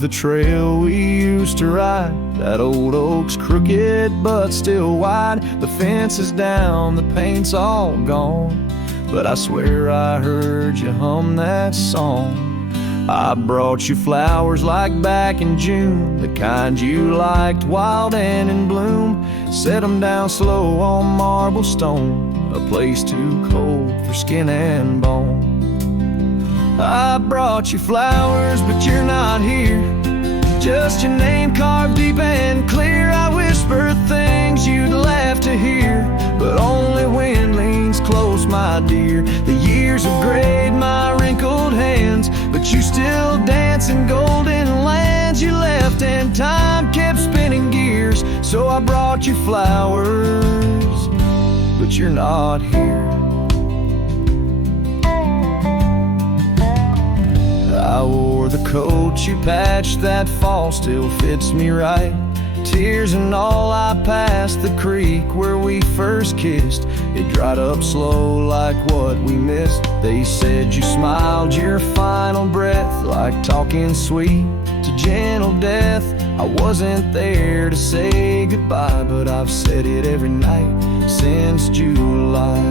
the trail we used to ride. That old oak's crooked but still wide. The fence is down, the paint's all gone, but I swear I heard you hum that song. I brought you flowers like back in June, the kind you liked, wild and in bloom. Set them down slow on marble stone, a place too cold for skin and bone. I brought you flowers, but you're not here. Just your name carved deep and clear. I whisper things you'd laugh to hear, but only wind leans close, my dear. The years have grayed my wrinkled hands, but you still dance in golden lands you left, and time kept spinning gears. So I brought you flowers, but you're not here. I wore the coat you patched that fall, still fits me right. Tears and all, I passed the creek where we first kissed. It dried up slow like what we missed. They said you smiled your final breath, like talking sweet to gentle death. I wasn't there to say goodbye, but I've said it every night since July.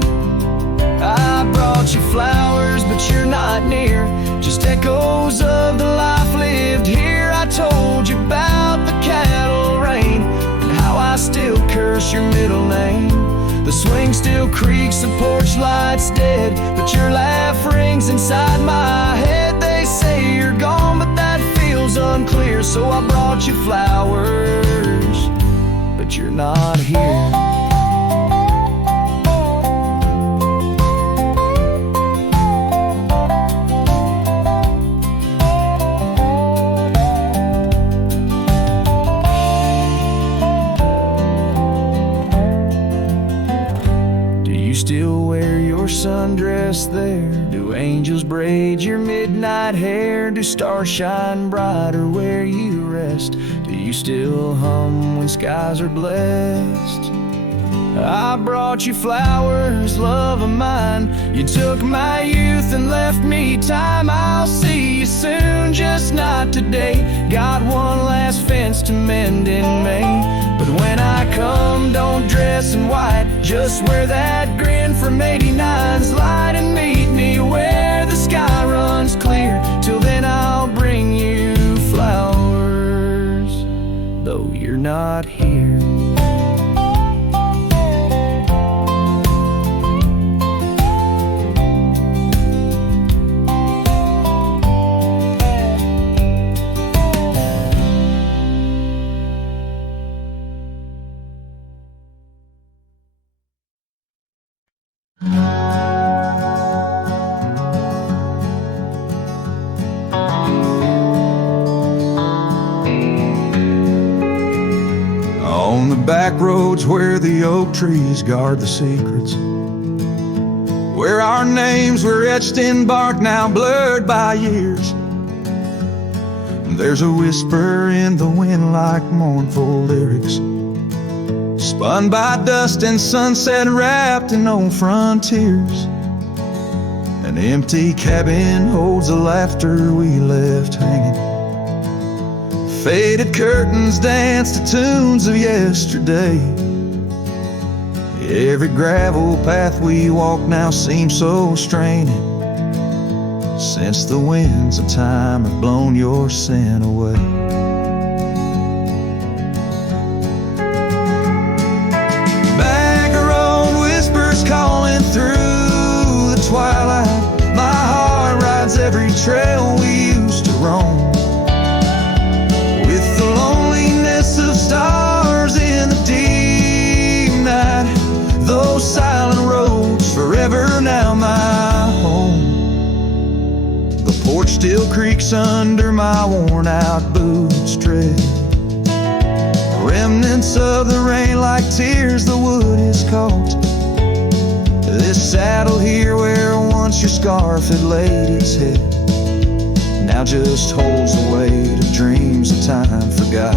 I brought you flowers, but you're not near. Just echoes of the life lived here. I told you about the cattle rain and how I still curse your middle name. The swing still creaks, the porch light's dead, but your laugh rings inside my head. They say you're gone, but that feels unclear. So I brought you flowers, but you're not here. Still wear your sundress there? Do angels braid your midnight hair? Do stars shine brighter where you rest? Do you still hum when skies are blessed? I brought you flowers, love of mine. You took my youth and left me time. I'll see you soon, just not today. Got one last fence to mend in May. But when I come, don't dress in white. Just wear that grin from 89's light and meet me where the sky runs clear. Till then I'll bring you flowers, though you're not here. On the back roads where the oak trees guard the secrets, where our names were etched in bark now blurred by years, there's a whisper in the wind like mournful lyrics, spun by dust and sunset wrapped in old frontiers. An empty cabin holds the laughter we left hanging. Faded curtains dance to tunes of yesterday. Every gravel path we walk now seems so straining, since the winds of time have blown your sin away. Back road whispers calling through the twilight. My heart rides every trail we used to roam, with the loneliness of stars in the deep night. Those silent roads forever now my home. The porch still creaks under my worn out boots tread. Remnants of the rain like tears the wood is caught. This saddle here where once your scarf had laid its head now just holds the weight of dreams that time forgot.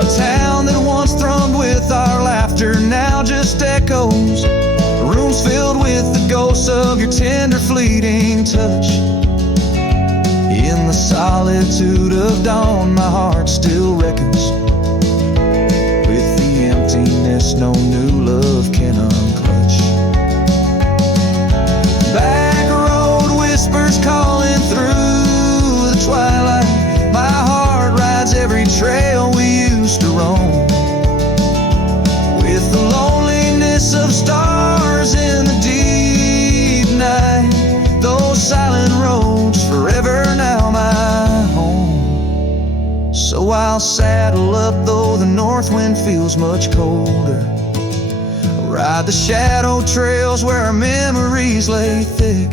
A town that once thrummed with our laughter now just echoes. Rooms filled with the ghosts of your tender fleeting touch. In the solitude of dawn, my heart still reckons with the emptiness no new love can unclutch. Back road whispers calling through the twilight. My heart rides every trail we used to roam, with the loneliness of stars in the deep night. Those silent roads forever now my home. So I'll saddle up though the north wind feels much colder, ride the shadow trails where our memories lay thick.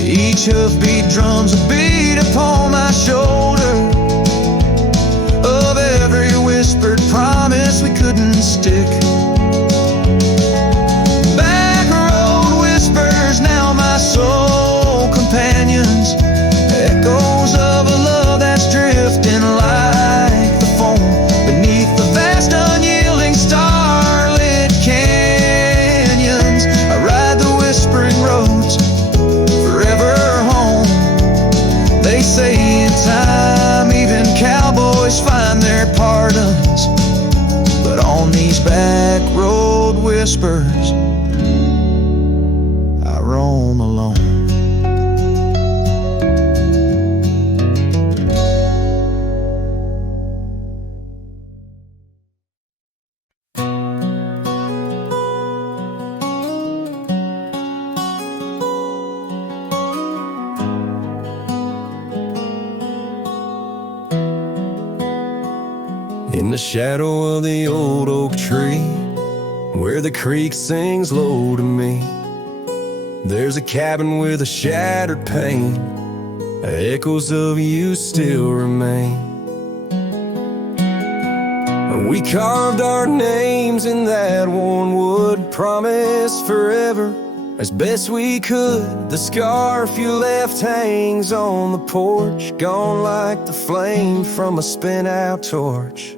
Each hoofbeat drums a beat upon my shoulder of every whispered promise we couldn't stick. Back road whispers now my soul companions, echoes of a love that's drifting like the foam beneath the vast unyielding starlit canyons. I ride the whispering roads forever home. They say in time even cowboys find their pardons, but on these back road whispers I roam alone. In the shadow of the old oak tree, where the creek sings low to me, there's a cabin with a shattered pane. Echoes of you still remain. We carved our names in that worn wood, promised forever as best we could. The scarf you left hangs on the porch, gone like the flame from a spent-out torch.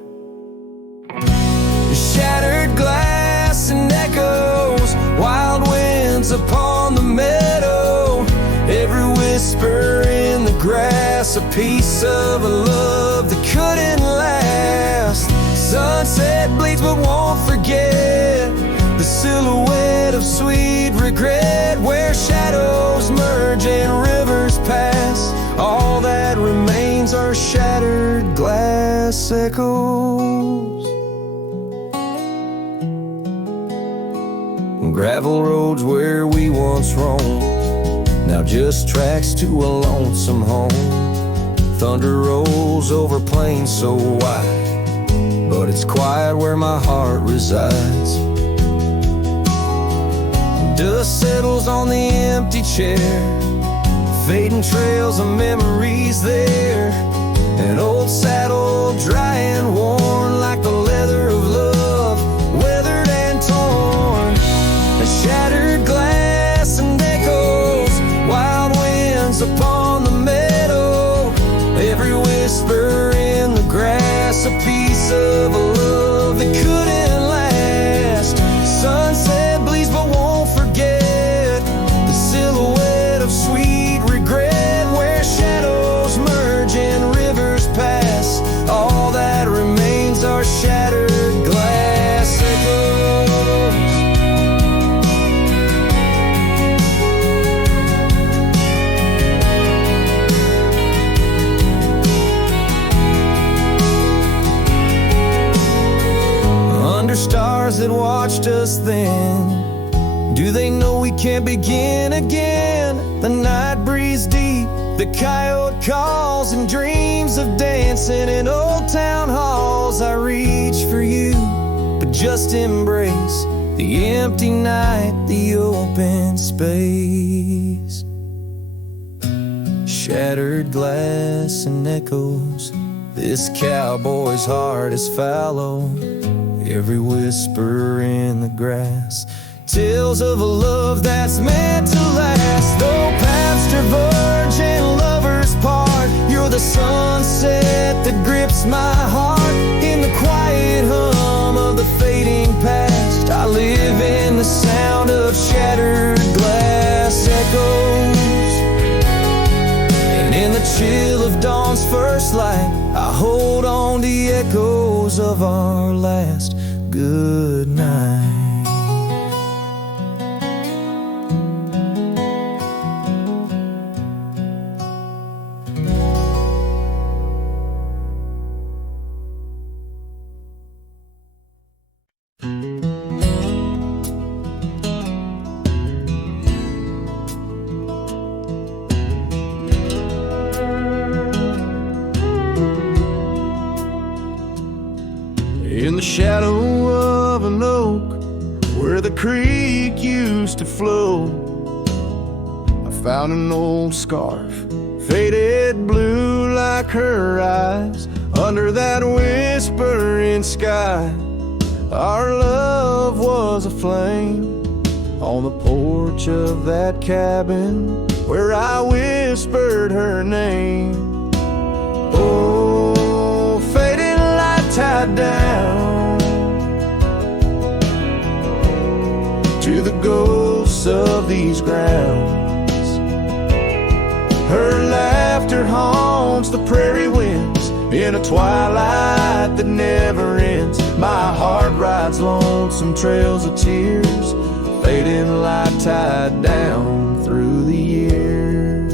Shattered glass and echoes, wild winds upon the meadow, every whisper in the grass, a piece of a love that couldn't last. Sunset bleeds but won't forget the silhouette of sweet regret, where shadows merge and rivers pass. All that remains are shattered glass echoes. Gravel roads where we once roamed, now just tracks to a lonesome home. Thunder rolls over plains so wide, but it's quiet where my heart resides. Dust settles on the empty chair, fading trails of memories there. An old saddle dry and worn like the leather of love, weathered and torn. Shattered glass and echoes, wild winds upon the meadow, every whisper in the grass, a piece of a love that couldn't last. Sunset bleeds but won't forget the silhouette of sweet regret, where shadows merge and rivers pass. All that remains are shattered glass echoes. Stars that watched us then, do they know we can't begin again? The night breeze deep, the coyote calls, and dreams of dancing in old town halls. I reach for you, but just embrace the empty night, the open space. Shattered glass and echoes, this cowboy's heart is fallow. Every whisper in the grass, tales of a love that's meant to last. Though paths diverge and lovers part, you're the sunset that grips my heart. In the quiet hum of the fading past, I live in the sound of shattered glass echoes. And in chill of dawn's first light, I hold on to the echoes of our last good night. In the shadow of an oak where the creek used to flow, I found an old scarf, faded blue like her eyes. Under that whispering sky, our love was a flame. On the porch of that cabin where I whispered her name. Oh, fading light tied down to the ghosts of these grounds. Her laughter haunts the prairie winds in a twilight that never ends. My heart rides lonesome trails of tears, fading light tied down through the years.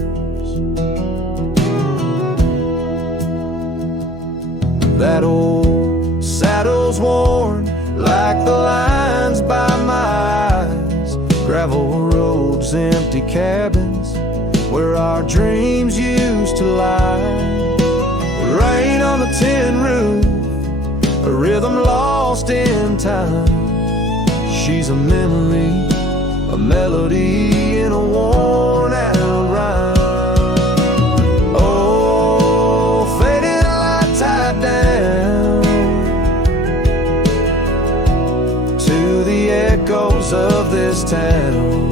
That old saddle's worn like the lines by my eyes. Gravel roads, empty cabins where our dreams used to lie. Rain on the tin roof, a rhythm lost in time. She's a memory, a melody in a worn out rhyme. Oh, faded light tied down to the echoes of this town.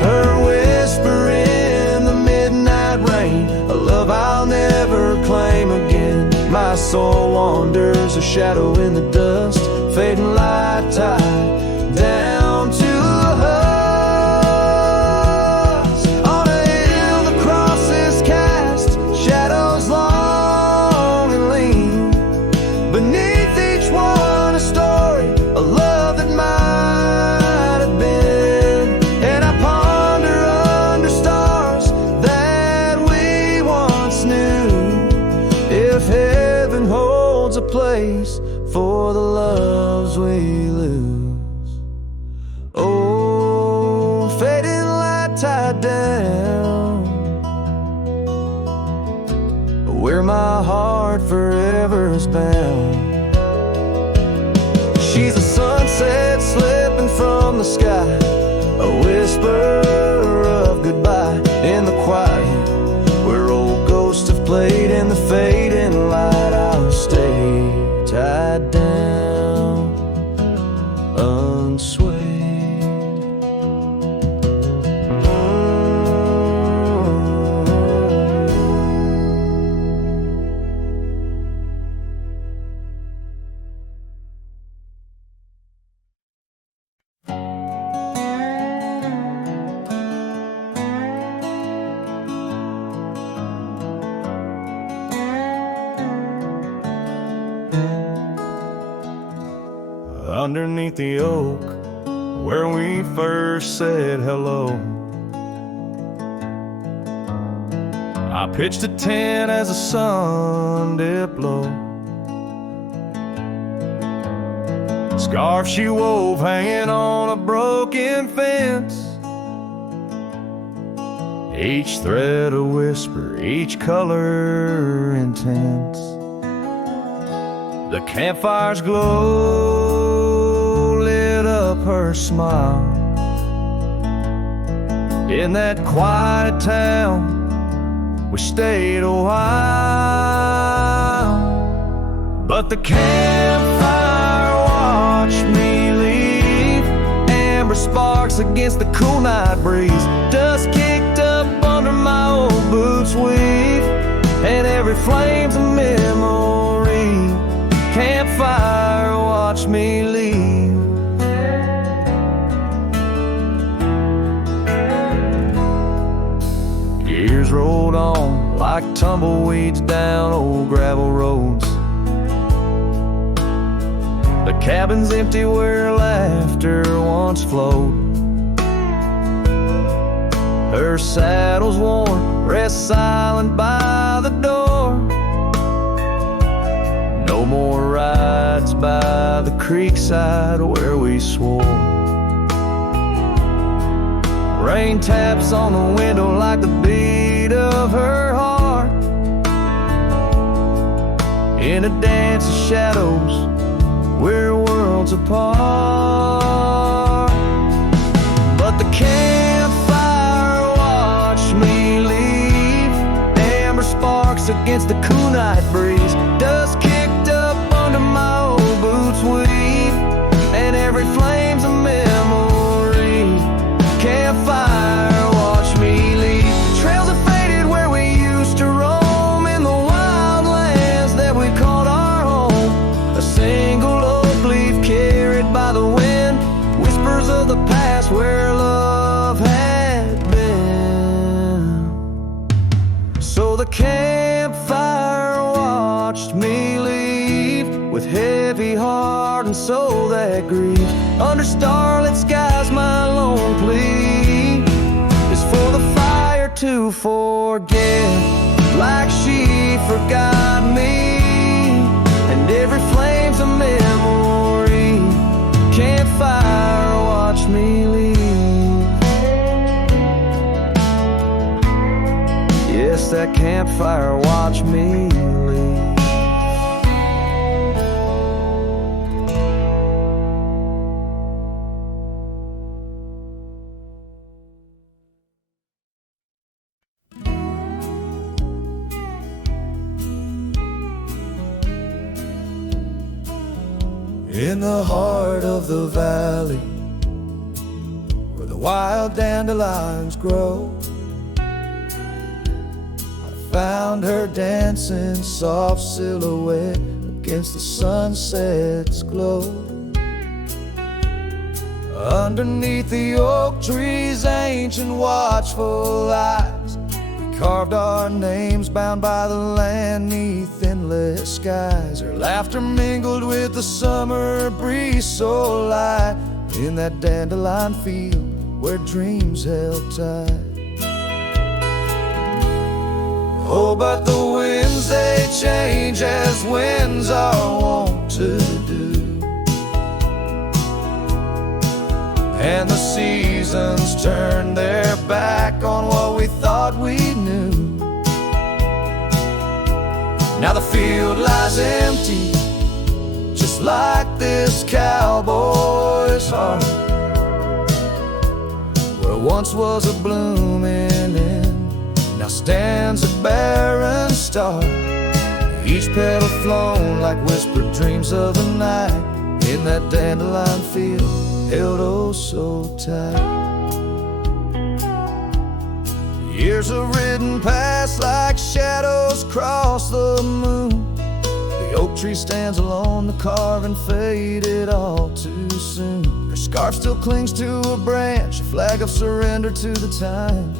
Her whisper in the midnight rain, a love I'll never claim again. My soul wanders, a shadow in the dust, fading light tied down to a husk. On a hill the cross is cast, shadows long and lean. Beneath each one a story, a love that might have been. And I ponder under stars that we once knew, if heaven holds a place for the loves we lose. Oh, fading light tied down where my heart forever is bound. She's a sunset slipping from the sky, a whisper of goodbye in the quiet where old ghosts have played. In the fading light I'll stay tied down, unswayed. Underneath the oak where we first said hello, I pitched a tent as the sun dipped low. Scarf she wove hanging on a broken fence, each thread a whisper, each color intense. The campfire's glow lit up her smile. In that quiet town we stayed a while, but the campfire watched me leave. Amber sparks against the cool night breeze, dust kicked up under my old boots weave, and every flame's a memory. Campfire watched me leave. Years rolled like tumbleweeds down old gravel roads. The cabin's empty where laughter once flowed. Her saddle's worn, rests silent by the door. No more rides by the creekside where we swore. Rain taps on the window like the beat of her heart, in a dance of shadows we're worlds apart. But the campfire watched me leave, amber sparks against the cool night breeze. Dust kicked up under my old boots weave, and every flame's a memory. Campfire watched me leave. Trails have faded where we used to roam, in the wild lands that we called our home. A single oak leaf carried by the wind, whispers of the past where love had been. So the campfire watched me leave, with heavy heart and soul that grieves. Under starlit skies my lone plea is for the fire to forget, like she forgot me. And every flame's a memory. Campfire watch me leave. Yes, that campfire watch me leave. In the heart of the valley, where the wild dandelions grow, I found her dancing, soft silhouette against the sunset's glow. Underneath the oak tree's ancient watchful eyes, we carved our names, bound by the land 'neath endless skies. Her laughter mingled with the summer breeze so light, in that dandelion field where dreams held tight. Oh, but the winds, they change as winds are wont to do, and the seasons turn their back on what we thought we knew. Now the field lies empty, just like this cowboy's heart, where once was a blooming inn, now stands a barren star. Each petal flown like whispered dreams of the night, in that dandelion field held oh so tight. Years have ridden past like shadows cross the moon. The oak tree stands alone, the carving faded all too soon. Her scarf still clings to a branch, a flag of surrender to the time.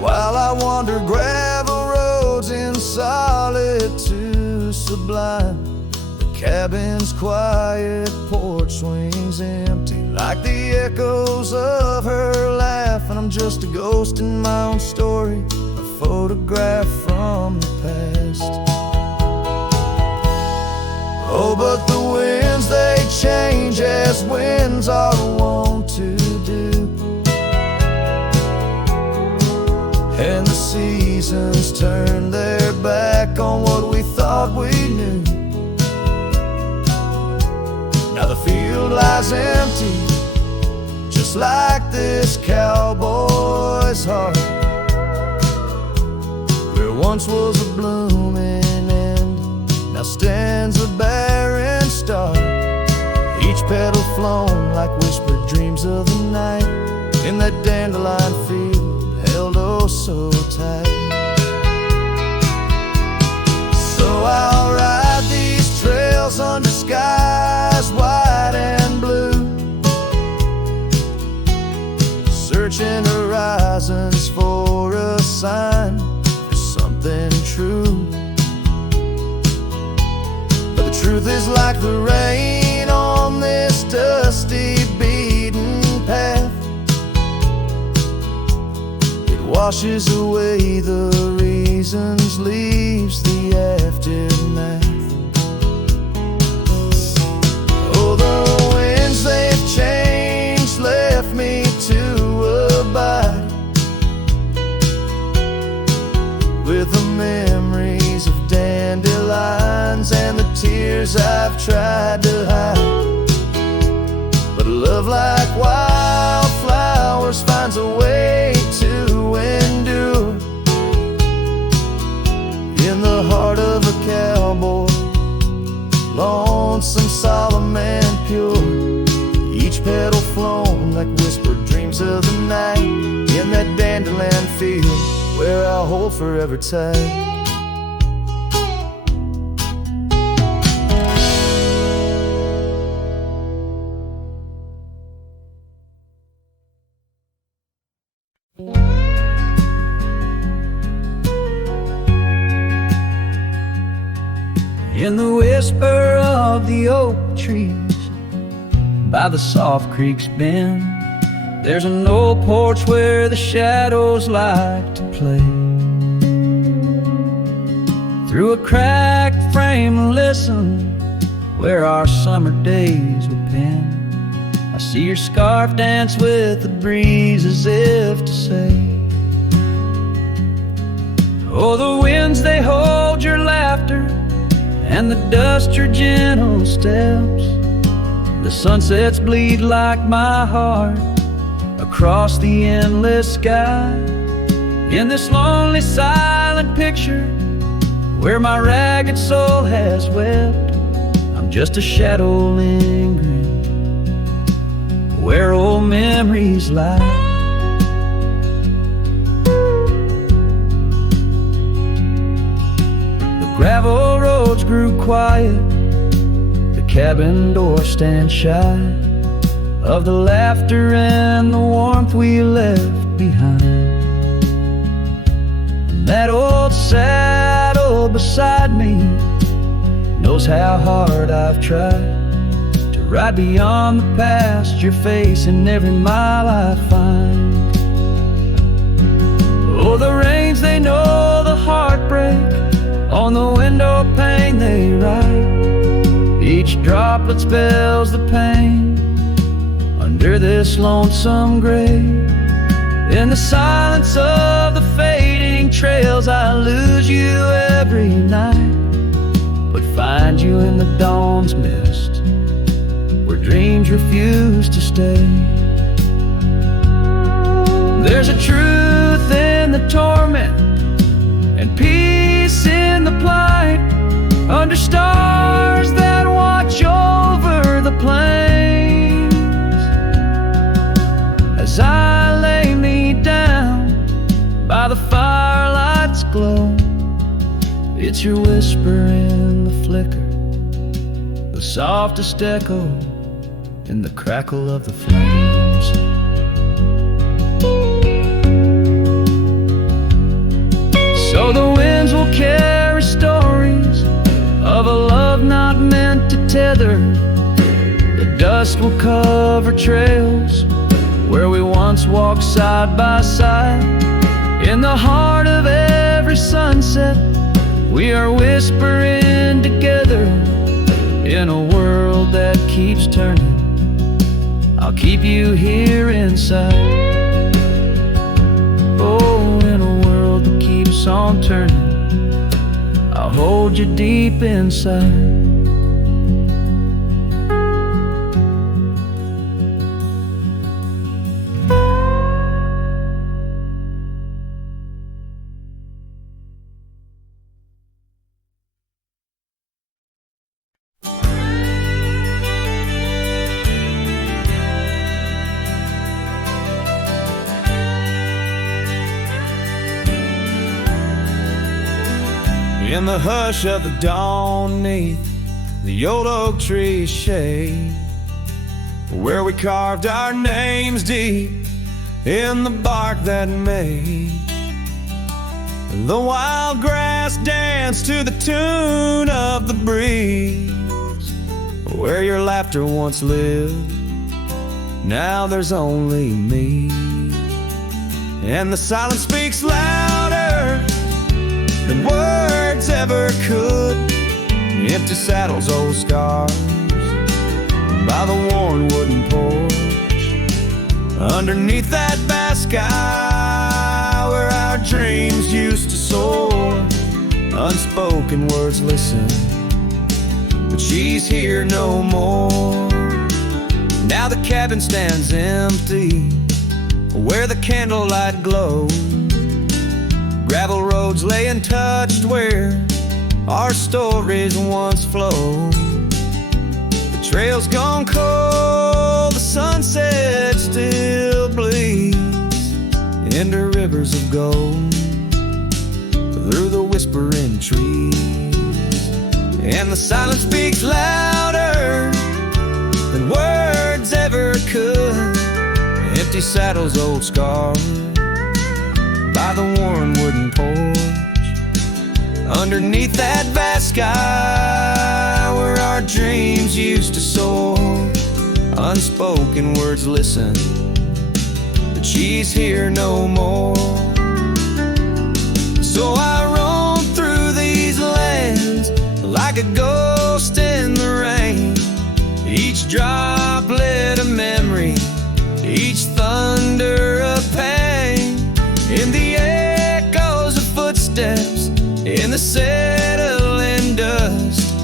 While I wander gravel roads in solitude sublime, the cabin's quiet porch swings empty, like the echoes of her laugh. And I'm just a ghost in my own story, a photograph from the past. Oh, but the winds, they change as winds are wont to do, and the seasons turn their back on what we thought we knew. Now the field lies empty, just like this cowboy's heart, where once was a blooming end, now stands a barren star. Each petal flown like whispered dreams of the night, in that dandelion field held oh so tight. So I'll ride these trails under skies white and blue, searching horizons for a Truth is like the rain on this dusty beaten path. It washes away the reasons, leaves the aftermath. Oh, the winds they've changed left me to abide with the memories of dandelions and the tears I've tried to hide. But love, like wildflowers, finds a way to endure. In the heart of a cowboy, lonesome, solemn and pure, each petal flown like whispered dreams of the night. In that dandelion field where I'll hold forever tight. In the whisper of the oak trees by the soft creek's bend, there's an old porch where the shadows like to play. Through a cracked frame, listen where our summer days were penned. I see your scarf dance with the breeze as if to say, oh, the winds, they hold your laughter, and the dust your gentle steps. The sunsets bleed like my heart across the endless sky. In this lonely silent picture where my ragged soul has wept, I'm just a shadow lingering where old memories lie. The gravel roads grew quiet, the cabin door stands shy of the laughter and the warmth we left behind. And that old saddle beside me knows how hard I've tried to ride beyond the past, your face in every mile I find. Oh, the rains, they know the heartbreak, on the window pane they write. Each droplet spells the pain under this lonesome grave. In the silence of the fading trails, I lose you every night, but find you in the dawn's mist where dreams refuse to stay. There's a truth in the torment and peace in the plight, under stars that watch over the plains. As I lay me down by the firelight's glow, it's your whisper in the flicker, the softest echo in the crackle of the flames. So the winds will carry stories of a love not meant to tether. The dust will cover trails where we once walked side by side. In the heart of every sunset, we are whispering together. In a world that keeps turning, I'll keep you here inside. Oh, in a world that keeps on turning, I'll hold you deep inside. In the hush of the dawn, neath the old oak tree's shade, where we carved our names deep in the bark that made the wild grass dance to the tune of the breeze. where your laughter once lived. Now there's only me, and the silence speaks louder than words ever could. Empty saddles, old scars by the worn wooden porch, underneath that vast sky where our dreams used to soar. Unspoken words listen, but she's here no more. Now the cabin stands empty where the candlelight glows. Gravel roads lay untouched where our stories once flowed. The trail's gone cold, the sunset still bleeds into rivers of gold through the whispering trees. And the silence speaks louder than words ever could. Empty saddles, old scars by the worn wooden porch, underneath that vast sky where our dreams used to soar. Unspoken words listen, but she's here no more. So I roam through these lands like a ghost in the rain, each droplet a memory, each thunder a pain. In the echoes of footsteps, in the settling dust,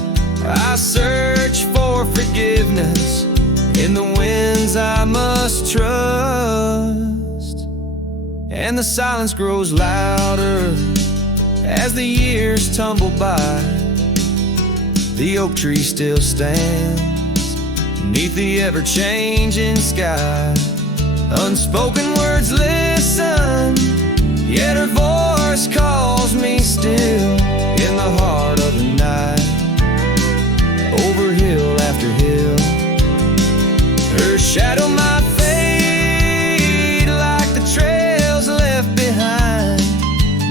I search for forgiveness in the winds I must trust. And the silence grows louder as the years tumble by. The oak tree still stands beneath the ever-changing sky. Unspoken words listen, yet her voice calls me still in the heart of the night. Over hill after hill, her shadow might fade like the trails left behind,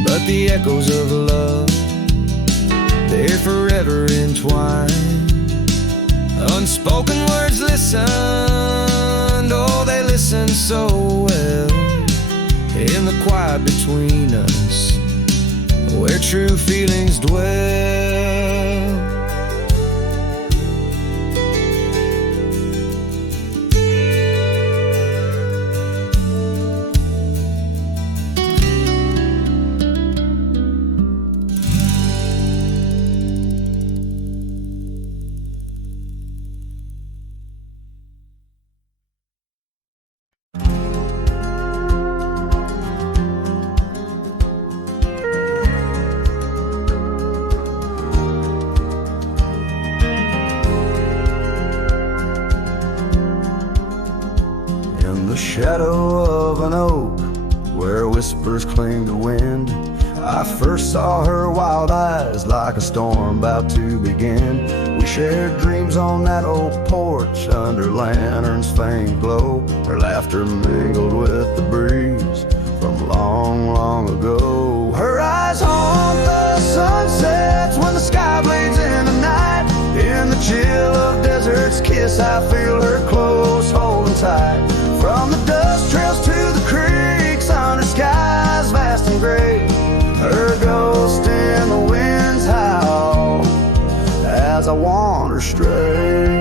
but the echoes of love, they're forever entwined. Unspoken words listened, oh, they listen so well in the quiet between us, where true feelings dwell. Shadow of an oak where whispers cling to wind, I first saw her wild eyes like a storm about to begin. We shared dreams on that old porch under lanterns faint glow. Her laughter mingled with the breeze from long, long ago. Her eyes haunt the sunsets when the sky bleeds in the night. In the chill of desert's kiss, I feel her close, holding tight. From the dust trails to the creeks, under skies vast and gray, her ghost in the winds howl as I wander stray.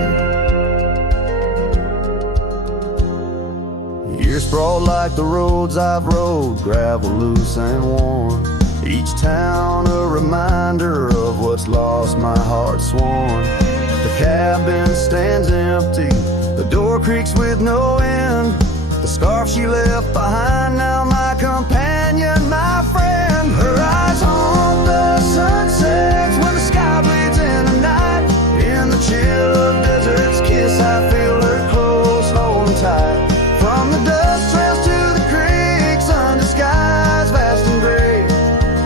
Years sprawl like the roads I've rode, gravel loose and worn. Each town a reminder of what's lost, my heart sworn. The cabin stands empty, the door creaks with no end. The scarf she left behind, now my companion, my friend. Her eyes haunt the sunsets when the sky bleeds in the night. In the chill of desert's kiss, I feel her close, holding tight. From the dust trails to the creeks, under skies vast and gray,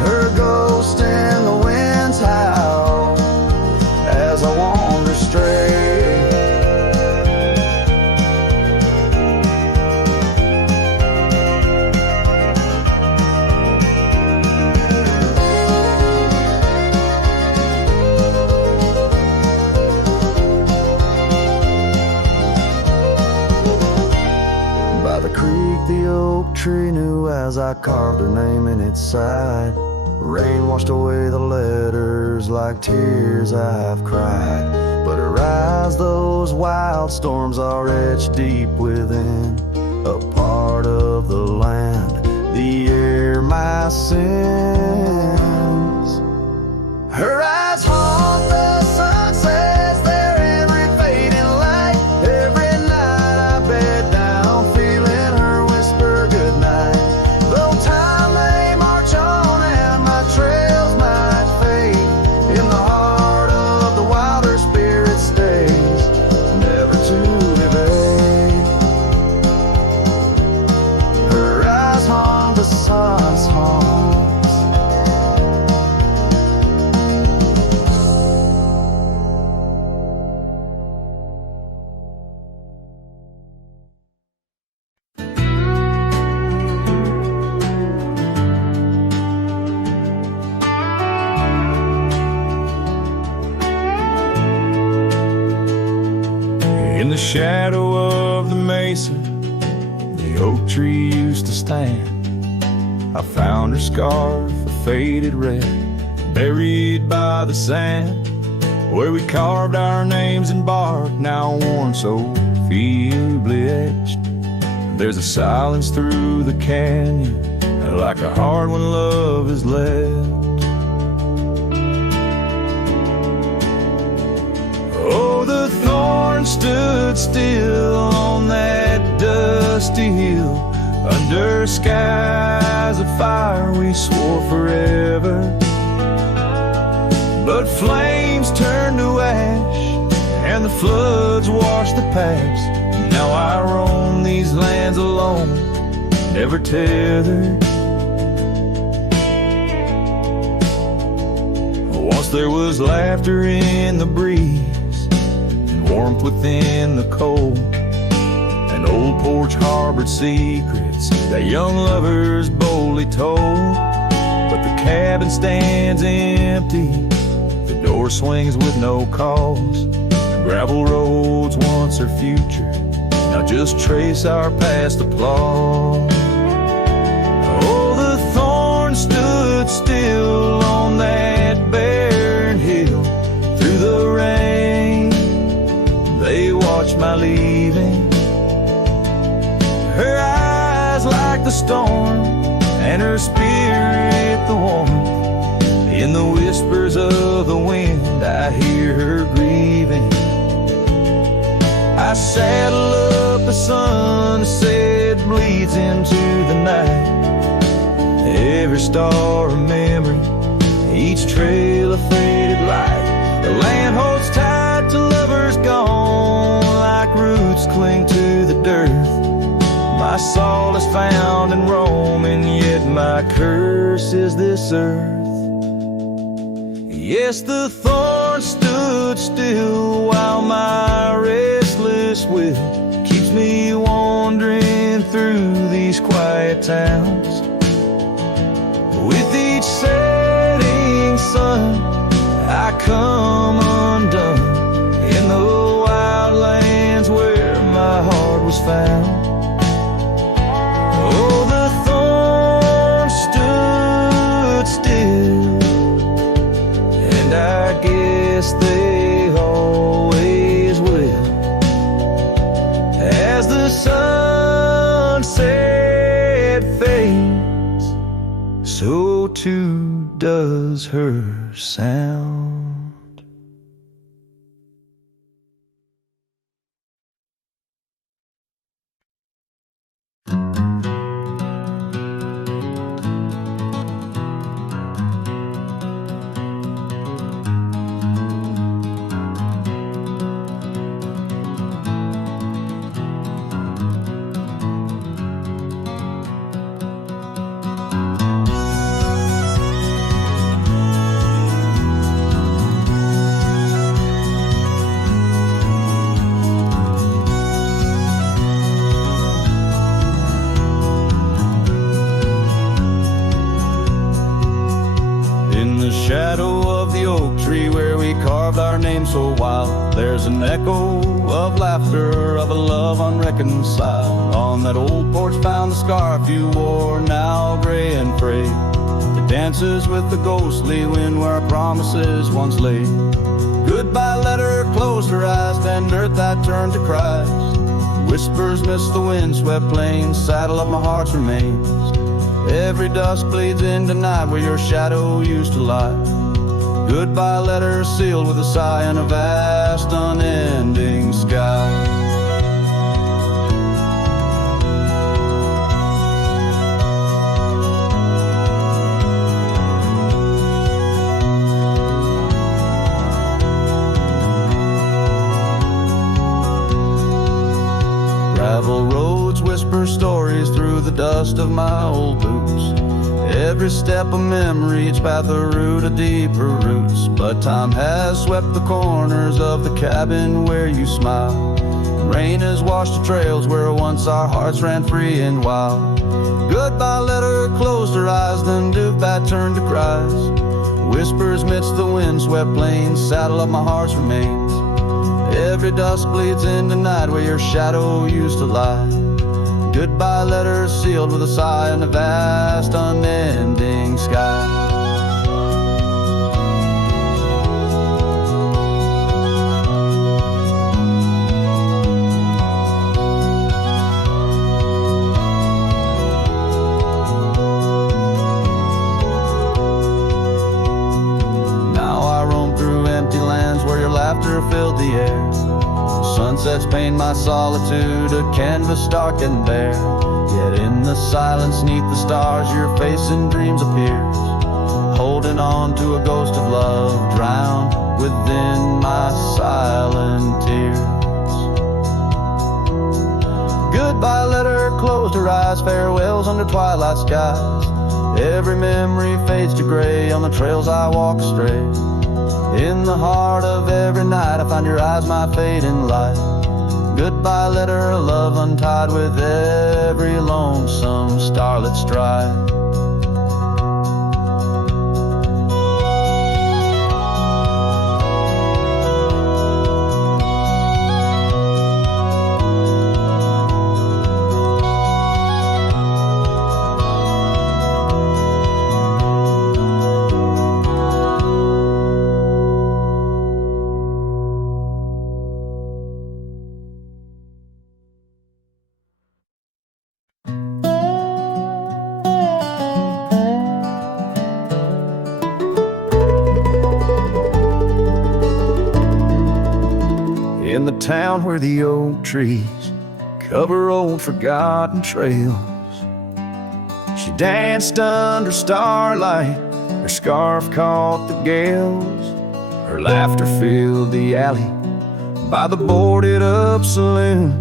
her ghost in the winds howl as I wander stray. carved her name in its side. Rain washed away the letters like tears I've cried. But her eyes, those wild storms are etched deep within, a part of the land, the air, my sins. Her eyes haunt the sunsets, their every fading light. Every night I bed down, feeling her whisper goodnight. Though time may march on and my trails might fade, in the heart of the wild her spirit stays, never to evade. Her eyes haunt the sun's haunts. In the shadow of the mesa, the oak tree used to stand. I found her scarf, a faded red, buried by the sand, where we carved our names in bark, now worn so feebly etched. There's a silence through the canyon, like a heart when love is left. Oh, the thorn stood still on that dusty hill, under skies of fire we swore forever. But flames turned to ash, and the floods washed the past. Now I roam these lands alone, never tethered. Once there was laughter in the breeze, warmth within the cold. An old porch harbored secrets that young lovers boldly told. But the cabin stands empty, the door swings with no cause. Gravel roads once our future, now just trace our past applause. Oh, the thorn stood still on that barren hill. Through the rain they watched my leaving. Her eyes like the storm, and her spirit the warmth. In the whispers of the wind I hear her grieving. I saddle up a sunset bleeds into the night. Every star a memory, each trail a faded light. The land holds tight to lovers gone, like roots cling to the dirt. My soul is found in roaming, yet my curse is this earth. Yes, the thorn stood still while my restless will keeps me wandering through these quiet towns. With each setting sun I come undone in the wild lands where my heart was found. Oh, the thorn stood still, and I guess they always will. As the sunset fades, so too does her sound. In the shadow of the oak tree where we carved our names so wild, there's an echo of laughter, of a love unreconciled. On that old porch found the scarf you wore, now gray and frayed. It dances with the ghostly wind where our promises once lay. Goodbye letter closed her eyes, then earth that turned to Christ. Whispers miss the wind-swept plains, saddle of my heart's remains. Every dusk bleeds into night where your shadow used to lie. Goodbye letter sealed with a sigh and a vast unending sky. Gravel roads whisper stories through the dust of my old boots. Every step a memory, each path a root of deeper roots. But time has swept the corners of the cabin where you smile. Rain has washed the trails where once our hearts ran free and wild. Goodbye letter closed her eyes, then Duke bat turned to cries. Whispers midst the wind-swept plains, saddle of my heart's remains. Every dusk bleeds into night where your shadow used to lie. Goodbye letter sealed with a sigh in the vast unending sky. Now I roam through empty lands where your laughter filled the air. Sunsets paint my solitude, a canvas dark and bare. Yet in the silence neath the stars your face in dreams appears, holding on to a ghost of love drowned within my silent tears. Goodbye letter closed her eyes, farewells under twilight skies. Every memory fades to gray on the trails I walk astray. In the heart of every night I find your eyes, my fading light. Goodbye letter, a love untied with every lonesome starlit stride. In the town where the oak trees cover old forgotten trails, she danced under starlight, her scarf caught the gales. Her laughter filled the alley by the boarded up saloon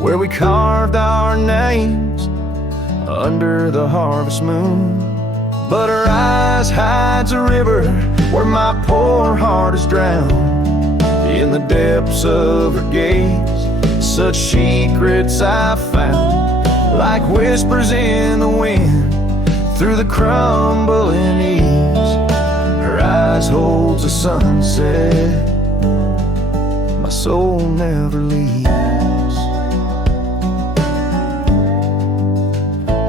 where we carved our names under the harvest moon. But her eyes hides a river where my poor heart is drowned. In the depths of her gaze, such secrets I found, like whispers in the wind through the crumbling eaves. Her eyes holds a sunset my soul never leaves.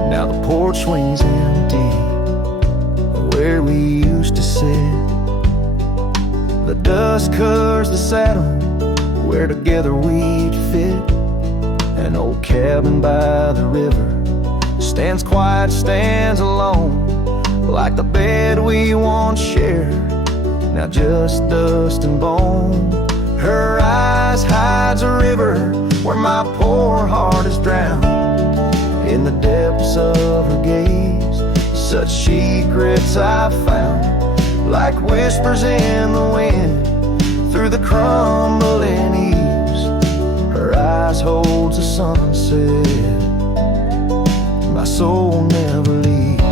Now the porch swings empty where we used to sit. The dust covers the saddle where together we'd fit. An old cabin by the river stands quiet, stands alone, like the bed we once shared, now just dust and bone. Her eyes hides a river where my poor heart is drowned. In the depths of her gaze, such secrets I found, like whispers in the wind through the crumbling eaves. Her eyes holds a sunset my soul never leaves.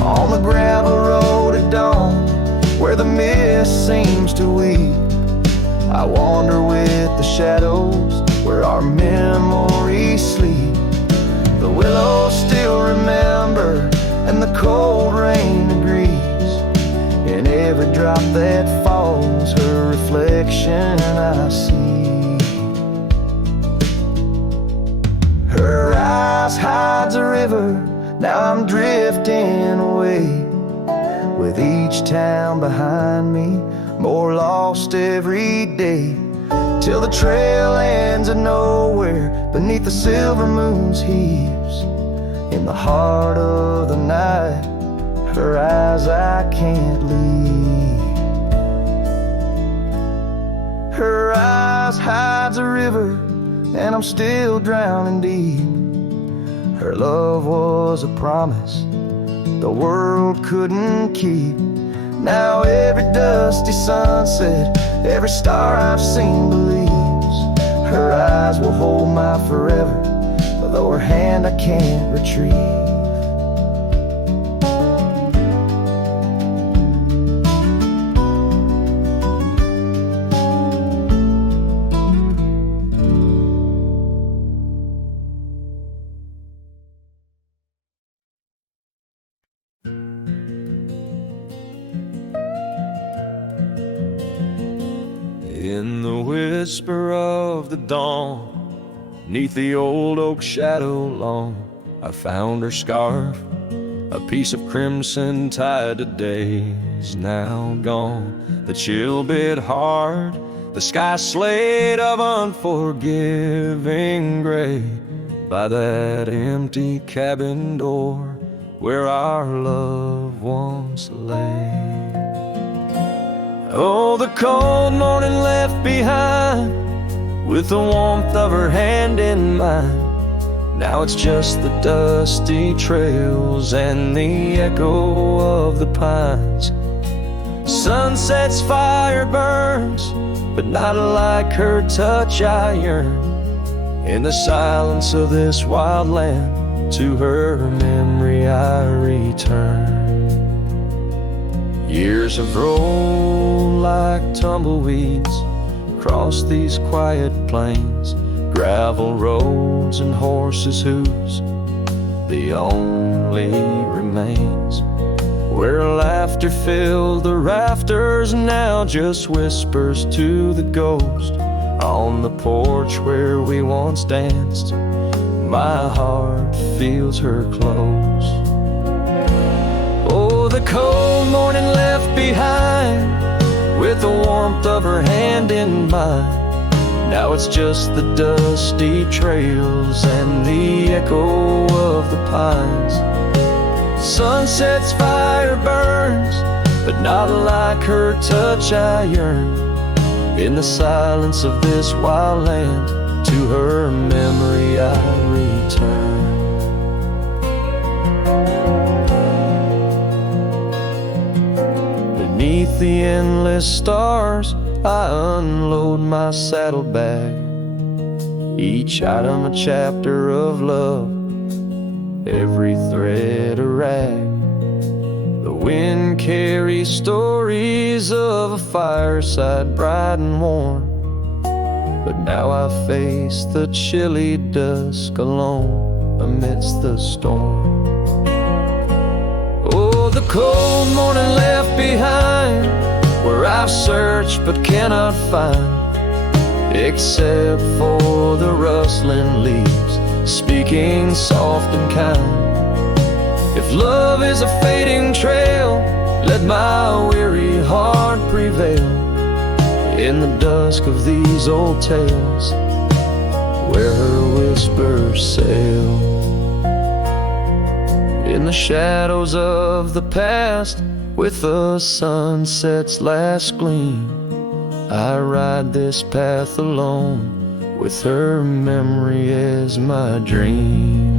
On the gravel road at dawn where the mist seems to weep, I wander with the shadows where our memories sleep. The willows still remember and the cold rain agrees. In every drop that falls, her reflection I see. Her eyes hides a river, now I'm drifting away. With each town behind me, more lost every day. Till the trail ends at nowhere, beneath the silver moon's heaves. In the heart of the night, her eyes I can't leave. Her eyes hides a river, and I'm still drowning deep. Her love was a promise the world couldn't keep. Now every dusty sunset, every star I've seen believes her eyes will hold my forever, though her hand I can't retrieve. In the whisper of the dawn, 'neath the old oak shadow long, I found her scarf, a piece of crimson tied to days now gone. The chill bit hard, the sky slate of unforgiving gray, by that empty cabin door where our love once lay. Oh, the cold morning left behind, with the warmth of her hand in mine. Now it's just the dusty trails and the echo of the pines. Sunset's fire burns, but not like her touch I yearn. In the silence of this wild land, to her memory I return. Years have rolled like tumbleweeds across these quiet plains, gravel roads and horses' hooves, the only remains. Where laughter filled the rafters, now just whispers to the ghost. On the porch where we once danced, my heart feels her close. Oh, the cold morning left behind, with the warmth of her hand in mine. Now it's just the dusty trails and the echo of the pines. Sunset's fire burns, but not like her touch I yearn. In the silence of this wild land, to her memory I return. Beneath the endless stars, I unload my saddlebag. Each item a chapter of love, every thread a rag. The wind carries stories of a fireside bright and warm, but now I face the chilly dusk alone amidst the storm. Oh, the cold morning left behind, where I've searched but cannot find, except for the rustling leaves speaking soft and kind. If love is a fading trail, let my weary heart prevail in the dusk of these old tales, where her whispers sail. In the shadows of the past, with the sunset's last gleam, I ride this path alone, with her memory as my dream.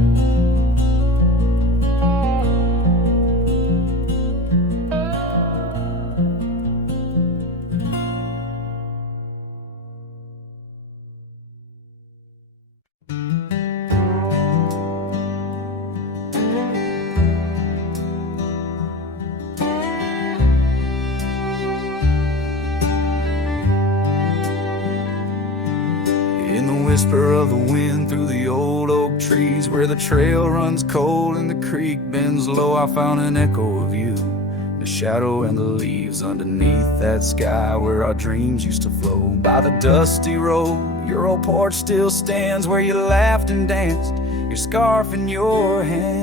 whisper of the wind through the old oak trees. Where the trail runs cold and the creek bends low, I found an echo of you, the shadow and the leaves underneath that sky where our dreams used to flow. By the dusty road, your old porch still stands, where you laughed and danced, your scarf in your hand.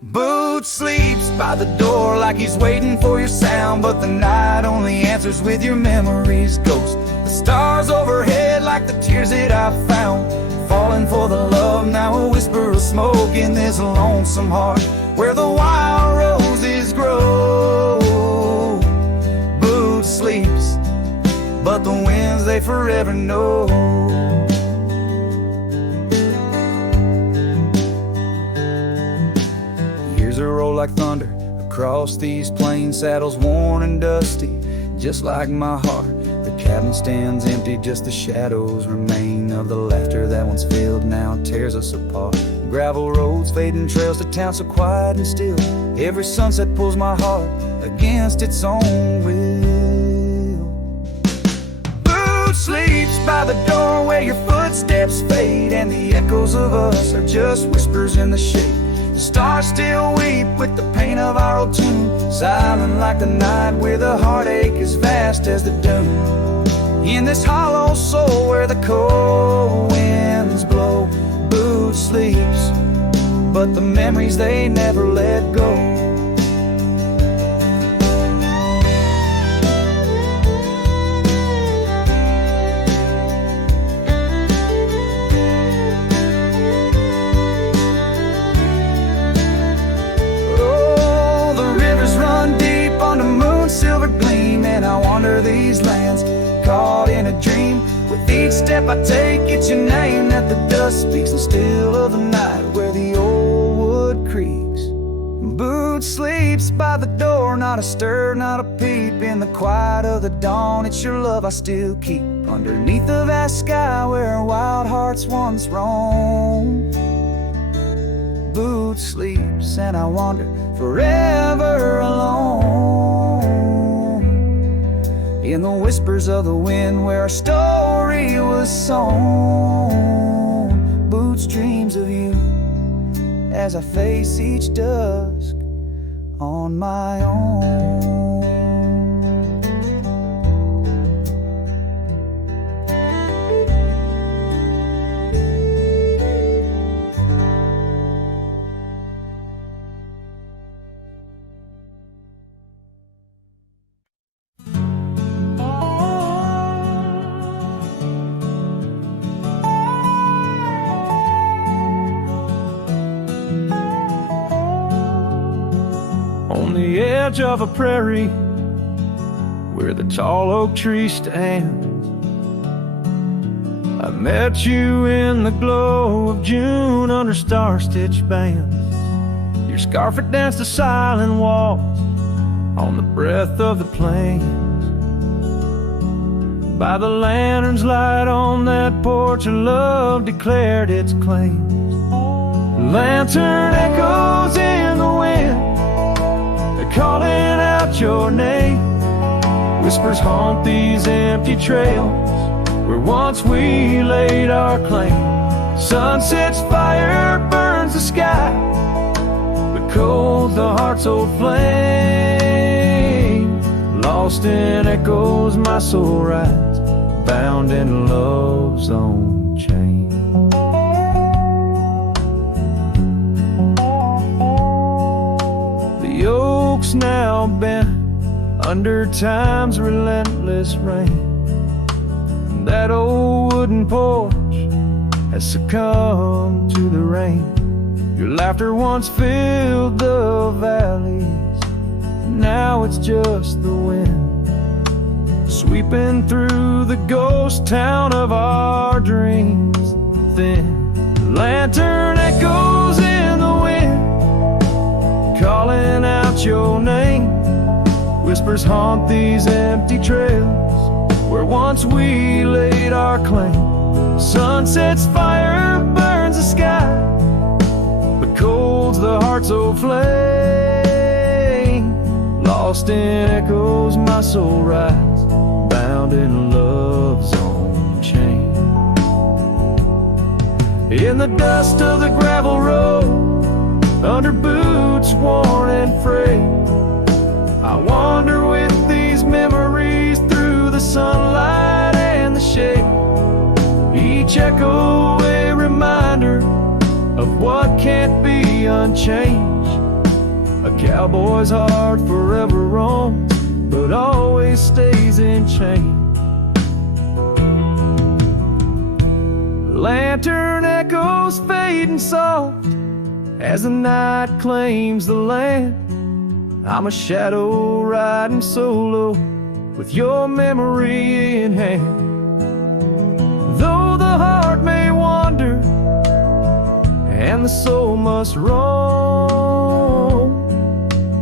Boots sleeps by the door like he's waiting for your sound, but the night only answers with your memory's ghost. The stars overhead like the tears that I found, falling for the love, now a whisper of smoke in this lonesome heart where the wild roses grow. Boots sleeps, but the winds they forever know. Years roll like thunder across these plains, saddles worn and dusty, just like my heart. The cabin stands empty, just the shadows remain of the laughter that once filled, now tears us apart. Gravel roads, fading trails to town so quiet and still. Every sunset pulls my heart against its own will. Boots sleeps by the door where your footsteps fade, and the echoes of us are just whispers in the shade. The stars still weep with the pain of our old tune, silent like the night where the heartache is vast as the dune. In this hollow soul where the cold winds blow, Boots sleeps, but the memories they never let go. Silver gleam, and I wander these lands, caught in a dream. With each step I take, it's your name that the dust speaks, and still of the night where the old wood creaks. Boots sleeps by the door, not a stir, not a peep. In the quiet of the dawn, it's your love I still keep, underneath the vast sky where wild hearts once roamed. Boots sleeps, and I wander forever alone, in the whispers of the wind where our story was sown. Boots dreams of you as I face each dusk on my own. On the edge of a prairie where the tall oak tree stands, I met you in the glow of June under star-stitched bands. Your scarf had danced a silent waltz on the breath of the plains. By the lantern's light on that porch, a love declared its claims. The lantern echoes in the wind, calling out your name. Whispers haunt these empty trails where once we laid our claim. Sunset's fire burns the sky, but cold's the heart's old flame. Lost in echoes my soul rides, bound in love's own chain. The oak's now bent under time's relentless rain. That old wooden porch has succumbed to the rain. Your laughter once filled the valleys, now it's just the wind sweeping through the ghost town of our dreams. Thin lantern echoes in the wind, calling out your name. Whispers haunt these empty trails where once we laid our claim. Sunset's fire burns the sky, but cold's the heart's old flame. Lost in echoes my soul rides, bound bound in love's own chain. In the dust of the gravel road, under boots worn and frayed, I wander with these memories through the sunlight and the shade. Each echo a reminder of what can't be unchanged. A cowboy's heart forever roams, but always stays in chains. Lantern echoes fading soft as the night claims the land. I'm a shadow riding solo with your memory in hand. Though the heart may wander and the soul must roam,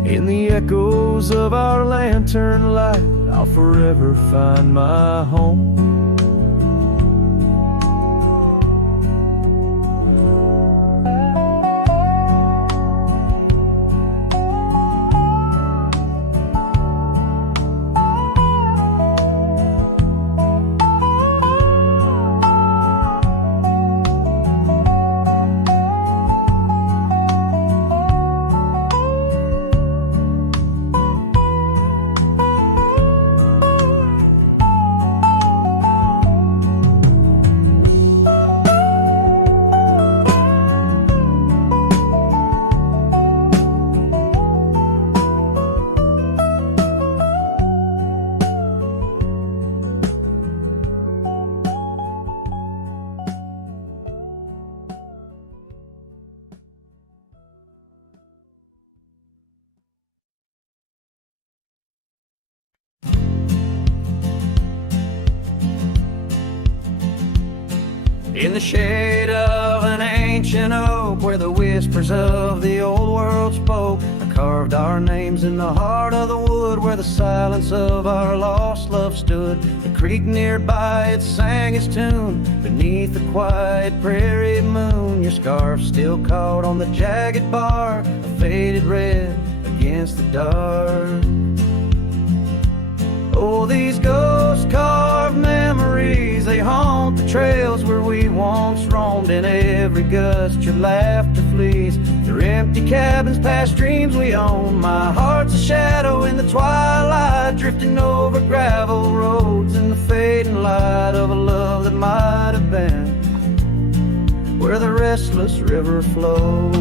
in the echoes of our lantern light, I'll forever find my home. In the shade of an ancient oak, where the whispers of the old world spoke, I carved our names in the heart of the wood, where the silence of our lost love stood. The creek nearby, it sang its tune beneath the quiet prairie moon. Your scarf still caught on the jagged bark, a faded red against the dark. Oh, these ghost-carved memories, they haunt the trails where we once roamed. In every gust your laughter flees, through empty cabins past dreams we own. My heart's a shadow in the twilight, drifting over gravel roads in the fading light of a love that might have been where the restless river flows.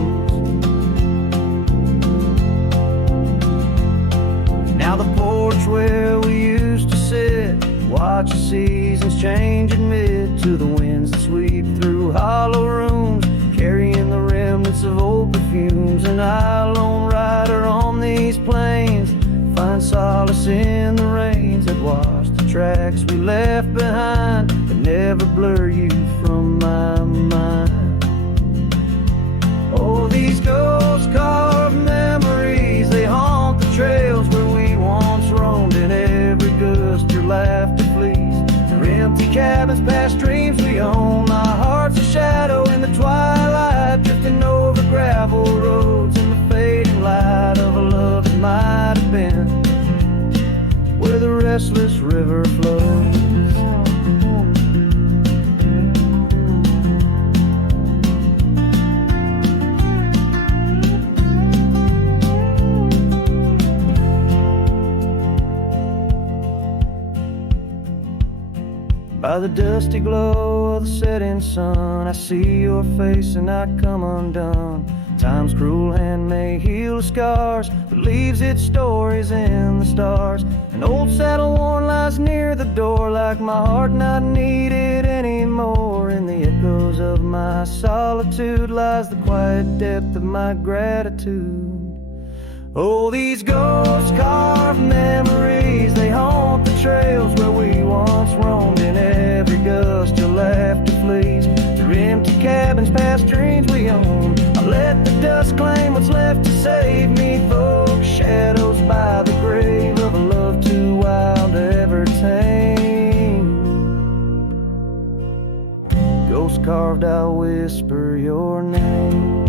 Now the porch where we used to sit, watch the seasons change, admit to the winds that sweep through hollow rooms, carrying the remnants of old perfumes. And I, lone rider on these plains, find solace in the rains that wash the tracks we left behind, but never blur you from my mind. Oh, these ghost-carved memories, they haunt the trails where we once roamed. In every gust your laughter flees, through empty cabins past dreams we own. My heart's a shadow in the twilight, drifting over gravel roads in the fading light of a love that might have been where the restless river flows. By the dusty glow of the setting sun, I see your face and I come undone. Time's cruel hand may heal the scars, but leaves its stories in the stars. An old saddle worn lies near the door, like my heart not needed anymore. In the echoes of my solitude lies the quiet depth of my gratitude. Oh, these ghost-carved memories, they haunt the trails where we once roamed. In every gust your laughter flees, through empty cabins past dreams we own. I let the dust claim what's left to save me, folks. Shadows by the grave of a love too wild to ever tame. Ghost-carved, I'll whisper your name.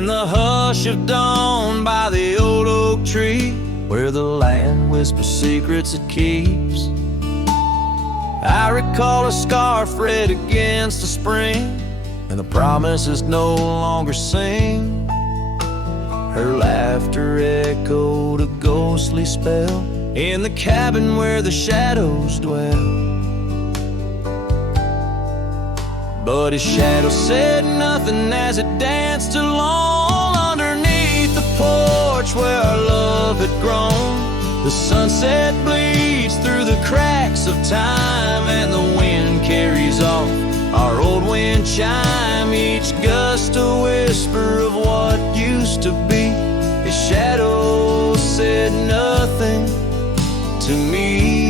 In the hush of dawn by the old oak tree, where the land whispers secrets it keeps, I recall a scarf red against the spring, and the promises no longer sing. Her laughter echoed a ghostly spell in the cabin where the shadows dwell. But his shadow said nothing as it danced alone underneath the porch where our love had grown. The sunset bleeds through the cracks of time, and the wind carries off our old wind chime. Each gust a whisper of what used to be. His shadow said nothing to me.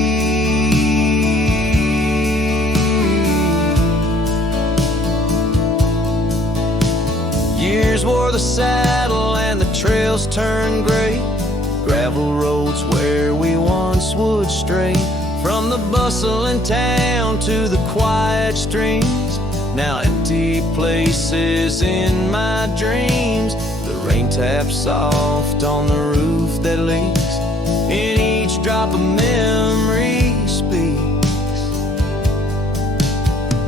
Years wore the saddle and the trails turned gray, gravel roads where we once would stray. From the bustling town to the quiet streams, now empty places in my dreams. The rain taps soft on the roof that leaks, in each drop of memory speaks.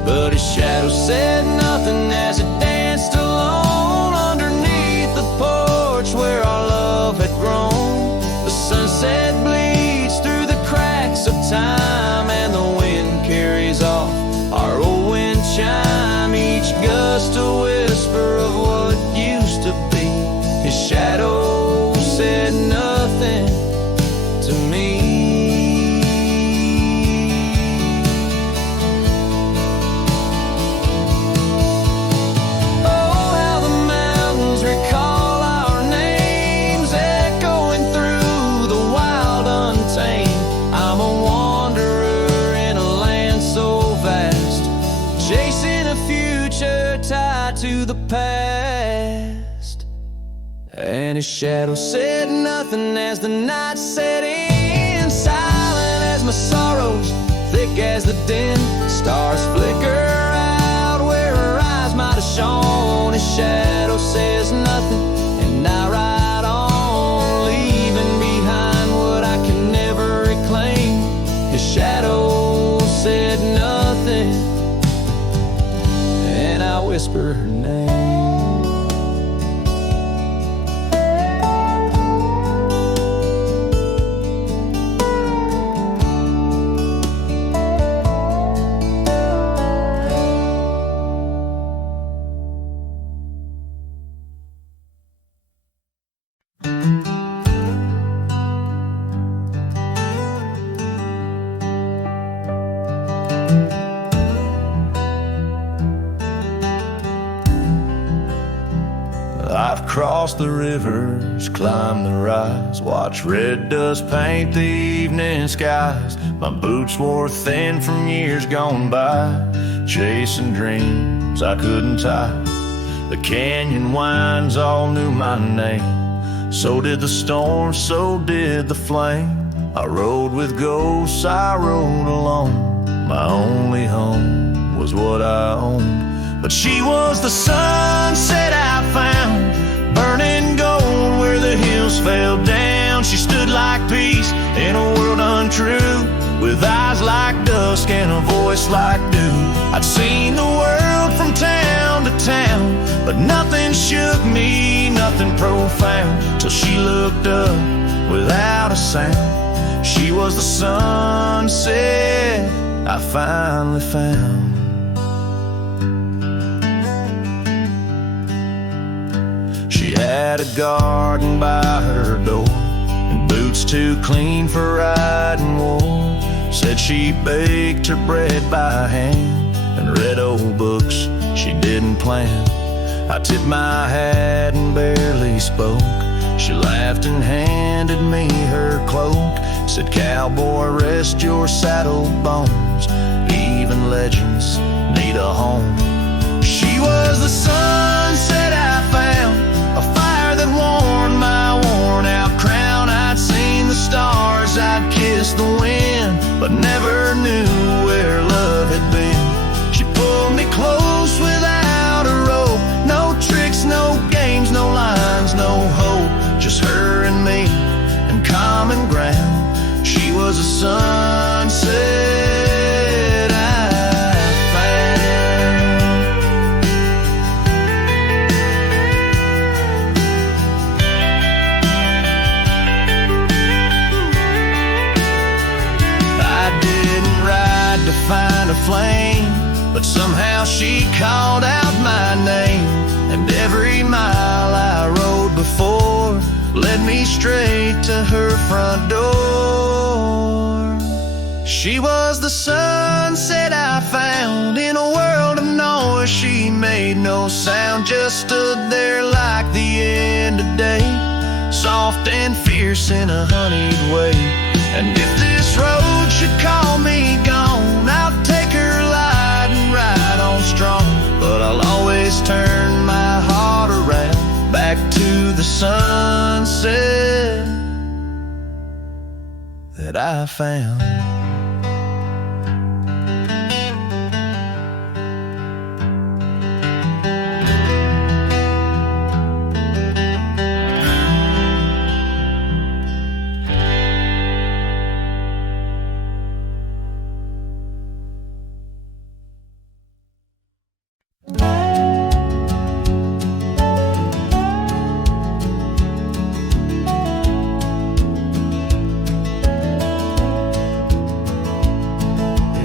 But his shadow said nothing as it danced alone underneath the porch where our love had grown. The sunset bleeds through the cracks of time, and the wind carries off our old wind chime. Each gust a whisper of what used to be. His shadow said nothing to me. Oh, how the mountains recall our names, echoing through the wild untamed. I'm a wanderer in a land so vast, chasing a future tied to the past. And his shadow said nothing as the night set in, silent as my sorrows, thick as the din. Stars flicker out where her eyes might have shone. His shadow says nothing, and I ride on, leaving behind what I can never reclaim. His shadow said nothing, and I whisper her name. I've crossed the rivers, climbed the rise, watched red dust paint the evening skies. My boots wore thin from years gone by, chasing dreams I couldn't tie. The canyon winds all knew my name, so did the storm, so did the flame. I rode with ghosts, I rode alone. My only home was what I owned, but she was the sunset I found, burning gold where the hills fell down. She stood like peace in a world untrue, with eyes like dusk and a voice like dew. I'd seen the world from town to town, but nothing shook me, nothing profound, till she looked up without a sound. She was the sunset I finally found. She had a garden by her door, and boots too clean for riding wore. Said she baked her bread by hand and read old books she didn't plan. I tipped my hat and barely spoke. She laughed and handed me her cloak. Said, "Cowboy, rest your saddle bones. Even legends need a home." She was the sunset I found, a fire that warmed my worn-out crown. I'd seen the stars, I'd kissed the wind, but never knew where love had been. She pulled me close without a rope, no tricks, no games, no how she called out my name, and every mile I rode before led me straight to her front door. She was the sunset I found in a world of noise. She made no sound, just stood there like the end of day, soft and fierce in a honeyed way. And if this road should call me gone, I'll take her light and ride on strong. But I'll always turn my heart around back to the sunset that I found.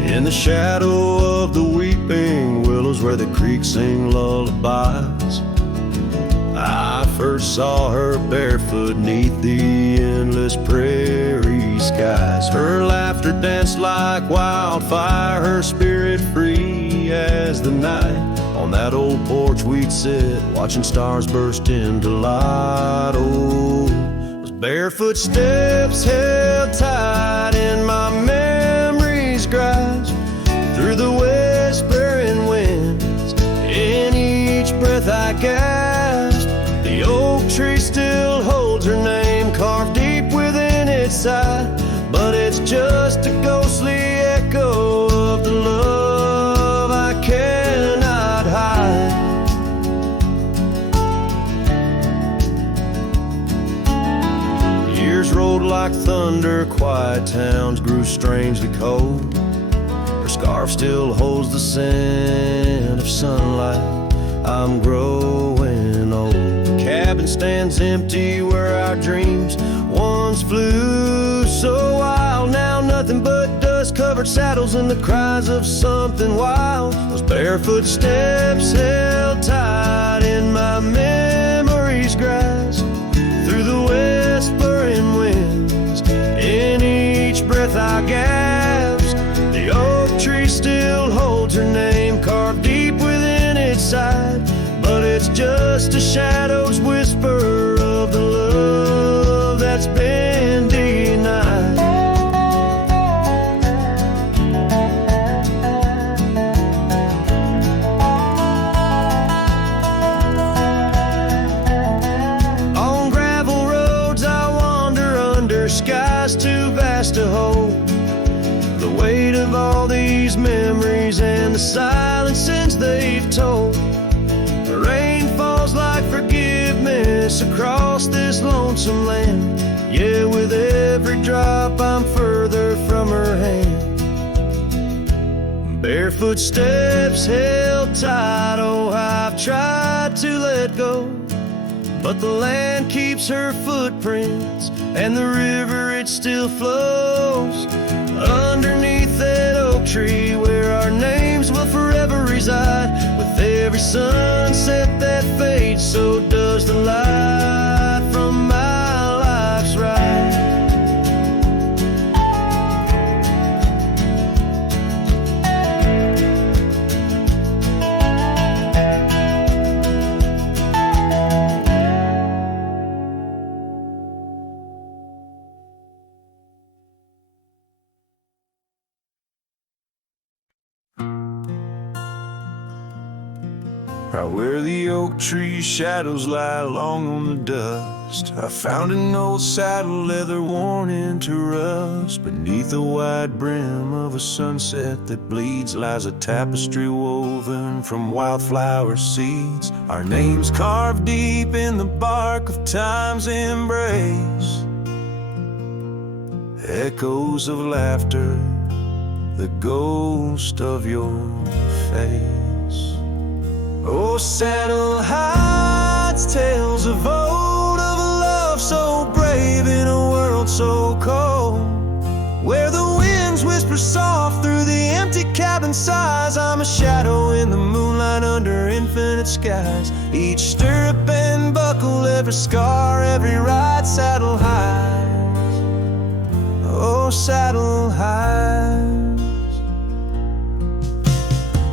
In the shadow of the weeping willows where the creek sing lullabies, I first saw her barefoot neath the endless prairie skies. Her laughter danced like wildfire, her spirit free as the night. On that old porch we'd sit, watching stars burst into light. Oh, those barefoot steps held tight in my memory's grasp, through the whispering winds. In each breath I gasped, the oak tree still holds her name carved deep within its side. But it's just a ghostly echo of the love I cannot hide. Years rolled like thunder, quiet towns grew strangely cold. Her scarf still holds the scent of sunlight. I'm growing old. The cabin stands empty where our dreams once flew so wild. Now nothing but dust-covered saddles and the cries of something wild. Those barefoot steps held tight in my memory's grasp, through the whispering winds. In each breath I gasped, the oak tree still holds her name carved deep within its side. But it's just a shadow's whisper of the love that's been denied. On gravel roads I wander under skies too vast to hold. The weight of all these memories and the silence since they've told. The rain falls like forgiveness across this lonesome land. Yeah, with every drop I'm further from her hand. Barefoot steps held tight, oh, I've tried to let go, but the land keeps her footprints, and the river, it still flows underneath that oak tree where our names will forever reside. With every sunset that fades, so does the light from my life's ride. Right where the oak tree shadows lie long on the dust, I found an old saddle leather worn into rust. Beneath the wide brim of a sunset that bleeds lies a tapestry woven from wildflower seeds. Our names carved deep in the bark of time's embrace. Echoes of laughter, the ghost of your face. Oh, saddle hides tales of old, of a love so brave in a so cold, where the winds whisper soft through the empty cabin cabin size. I'm a shadow in the moonlight under infinite skies. Each stirrup and buckle, every scar, every ride, saddle highs, oh, saddle highs.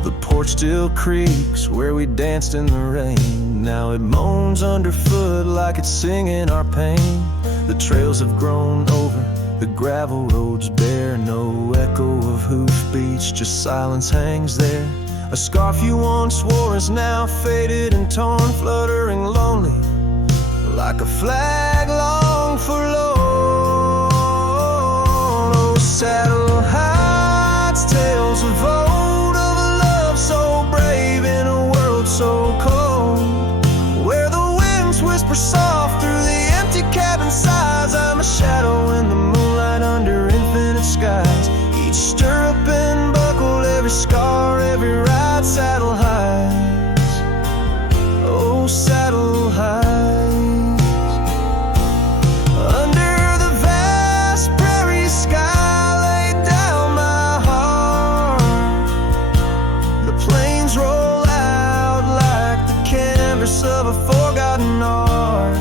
The porch still creaks where we danced in the rain. Now it moans underfoot like it's singing our pain. The trails have grown over, the gravel roads bare. No echo of hoofbeats, just silence hangs there. A scarf you once wore is now faded and torn, fluttering lonely like a flag long forlorn. Oh, saddle heights, tales of old, of a love so brave in a world so cold, where the winds whisper soft through the empty cabin sides. I'm a shadow in the moonlight under infinite skies. Each stirrup and buckle, every scar, every ride, saddle highs, oh, saddle highs. Under the vast prairie sky laid down my heart, the plains roll out like the canvas of a forgotten art.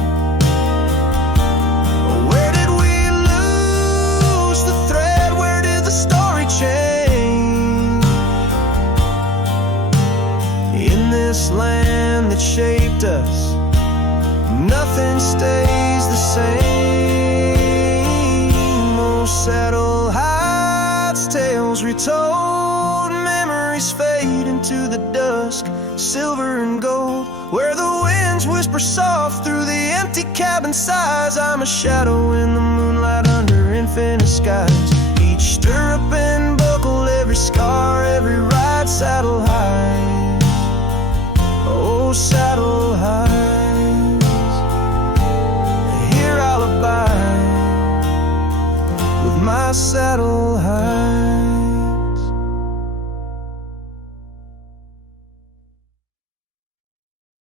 Where did we lose the thread? Where did the story change? In this land that shaped us, nothing stays the same. Oh, saddle heights, tales retold, memories fade into the dusk, silver and gold, where the winds whisper soft through the empty cabin sides. I'm a shadow in the moonlight under infinite skies. Each stirrup and buckle, every scar, every ride, saddle high,